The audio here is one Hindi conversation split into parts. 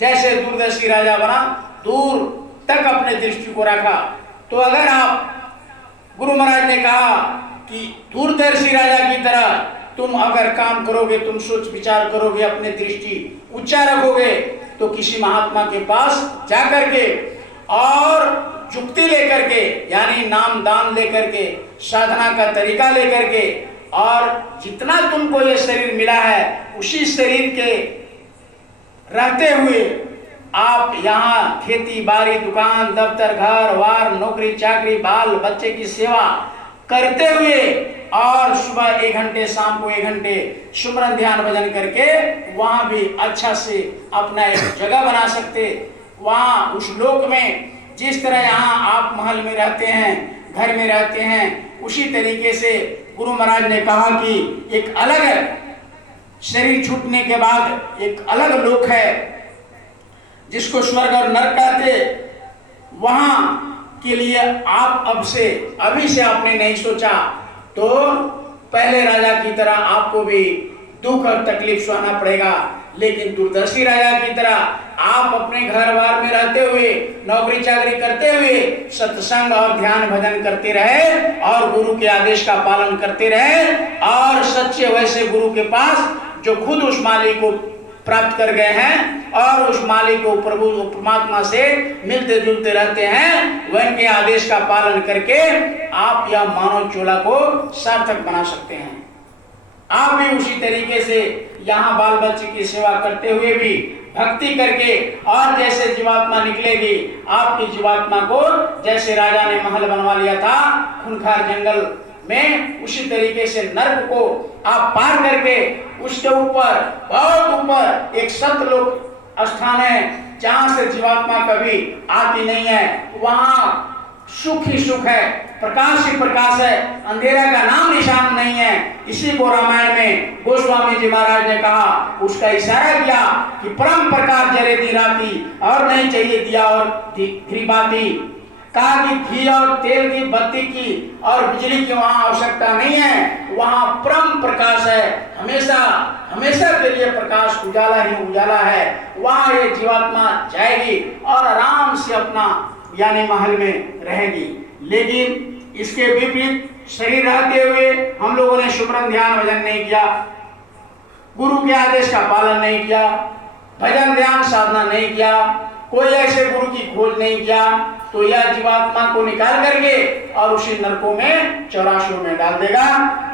जैसे दूरदर्शी राजा बना, दूर तक अपने दृष्टि को रखा। तो अगर आप, गुरु महाराज ने कहा कि दूरदर्शी राजा की तरह तुम अगर काम करोगे, तुम सोच विचार करोगे, अपने दृष्टि ऊंचा रखोगे, तो किसी महात्मा के पास जाकर के और जुक्ति लेकर के, यानी नाम दान लेकर के, साधना का तरीका लेकर के, और जितना तुमको ये शरीर मिला है उसी शरीर के रहते हुए आप यहाँ खेती बाड़ी, दुकान, दफ्तर, घर वार, नौकरी चाकरी, बाल बच्चे की सेवा करते हुए, और सुबह 1 घंटे, शाम को 1 घंटे सुमरन ध्यान भजन करके वहां भी अच्छा से अपना एक जगह बना सकते। वहां उस लोक में जिस तरह यहाँ आप महल में रहते हैं, घर में रहते हैं, उसी तरीके से गुरु महाराज ने कहा कि एक अलग शरीर छूटने के बाद एक अलग लोक है जिसको स्वर्ग और नरक कहते। वहां के लिए आप अभी से आपने नहीं सोचा तो पहले राजा की तरह आपको भी दुख और तकलीफ सहना पड़ेगा, लेकिन दूरदर्शी राजा की तरह आप अपने घर बार में रहते हुए, नौकरी चाकरी करते हुए सत्संग और ध्यान भजन करते रहे और गुरु के आदेश का पालन करते रहे, और सच्चे वैसे गुरु के पास जो खुद उस मालिक को प्राप्त कर गए हैं और उस मालिक को, प्रभु परमात्मा से मिलते जुलते रहते हैं, वह इनके आदेश का पालन करके आप यह मानव चोला को सार्थक बना सकते हैं। आप भी उसी तरीके से यहाँ बाल बच्चे की सेवा करते हुए भी भक्ति करके, और जैसे जीवात्मा निकलेगी, आपकी जीवात्मा को जैसे राजा ने महल बनवा लिया था खूंखार जंगल में, उसी तरीके से नर्क को आप पार करके उसके ऊपर, बहुत ऊपर एक सतलोक स्थान है जहां से जीवात्मा कभी आती नहीं है। वहां सुख ही सुख है, प्रकाश ही प्रकाश है, अंधेरा का नाम निशान नहीं है। इसी को रामायण में गोस्वामी जी महाराज ने कहा, उसका इशारा किया कि परम प्रकाश जरे दी राती, और नहीं चाहिए दिया और घी बाती। कहा कि घी और तेल की, बत्ती की और बिजली की वहां आवश्यकता नहीं है, वहां परम प्रकाश है, हमेशा हमेशा के लिए प्रकाश उजाला ही उजाला है। वहां ये जीवात्मा जाएगी और आराम से अपना यानी महल में रहेगी। लेकिन इसके विपरीत शरीर रहते हुए हम लोगों ने सुमरन ध्यान भजन नहीं किया, गुरु के आदेश का पालन नहीं किया, भजन ध्यान साधना नहीं किया, कोई ऐसे गुरु की खोज नहीं किया, तो यह जीवात्मा को निकाल करके और उसी नरकों में 84 में डाल देगा,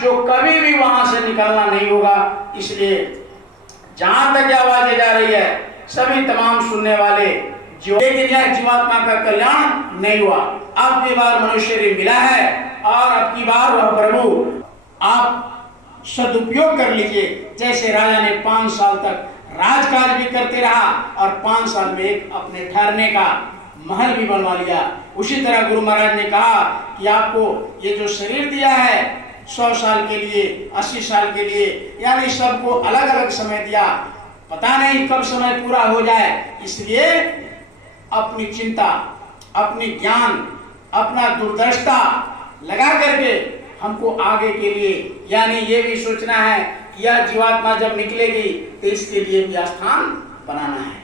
जो कभी भी वहां से निकलना नहीं होगा। इसलिए जहां तक आवाजें जा रही है सभी तमाम सुनने वाले, लेकिन यह जीवात्मा का कल्याण नहीं हुआ। अब की बार मनुष्य शरीर मिला है और अब की बार वह प्रभु आप सदुपयोग कर लीजिए। जैसे राजा ने 5 साल तक राजकाज भी करते रहा और 5 साल में एक अपने ठहरने का महल भी बनवा लिया, उसी तरह गुरु महाराज ने कहा कि आपको ये जो शरीर दिया है 100 साल के लिए, 80 साल के लिए, यानी सबको अलग अलग समय दिया, पता नहीं कब समय पूरा हो जाए। इसलिए अपनी चिंता, अपनी ज्ञान, अपना दूरदर्शिता लगा करके हमको आगे के लिए, यानी ये भी सोचना है कि यह जीवात्मा जब निकलेगी तो इसके लिए भी स्थान बनाना है।